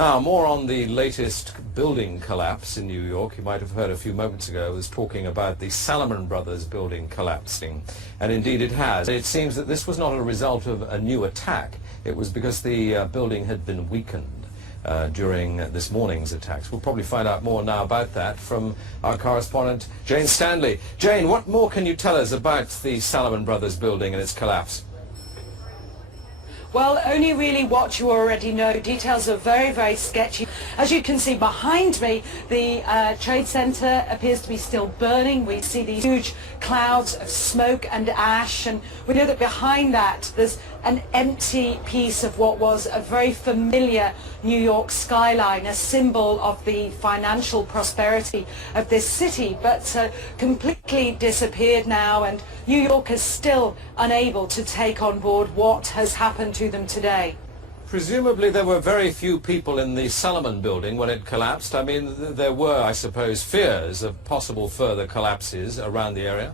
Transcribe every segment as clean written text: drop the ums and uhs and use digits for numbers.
Now, more on the latest building collapse in New York. You might have heard a few moments ago I was talking about the Salomon Brothers building collapsing, and indeed it has. It seems that this was not a result of a new attack. It was because the building had been weakened during this morning's attacks. We'll probably find out more now about that from our correspondent Jane Stanley. Jane, what more can you tell us about the Salomon Brothers building and its collapse? Well, only really what you already know. Details are very, very sketchy. As you can see behind me, the Trade Center appears to be still burning. We see these huge clouds of smoke and ash, and we know that behind that there's an empty piece of what was a very familiar New York skyline, a symbol of the financial prosperity of this city, but completely disappeared now, and New York is still unable to take on board what has happened to them today. Presumably there were very few people in the Salomon building when it collapsed. I mean, there were, I suppose, fears of possible further collapses around the area.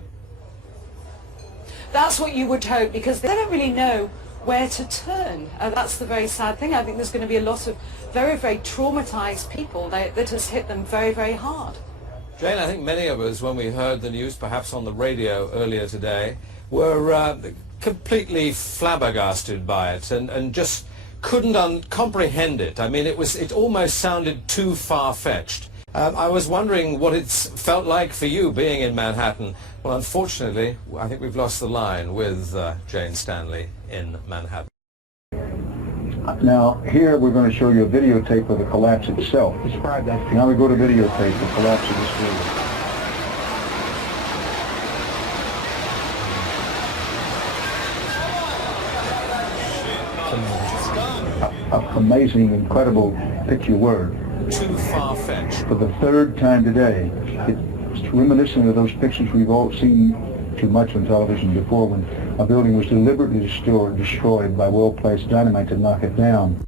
That's what you would hope, because they don't really know where to turn. That's the very sad thing. I think there's going to be a lot of very, very traumatized people that has hit them very, very hard. Jane, I think many of us, when we heard the news, perhaps on the radio earlier today, were completely flabbergasted by it and just couldn't comprehend it. I mean, it almost sounded too far-fetched. I was wondering what it's felt like for you being in Manhattan. Well, unfortunately, I think we've lost the line with Jane Stanley in Manhattan. Now, here we're going to show you a videotape of the collapse itself. Describe that. Now we go to videotape, the collapse of this building. Amazing, incredible picture word. Too far-fetched. For the third time today, it's reminiscent of those pictures we've all seen too much on television before, when a building was deliberately destroyed by well-placed dynamite to knock it down.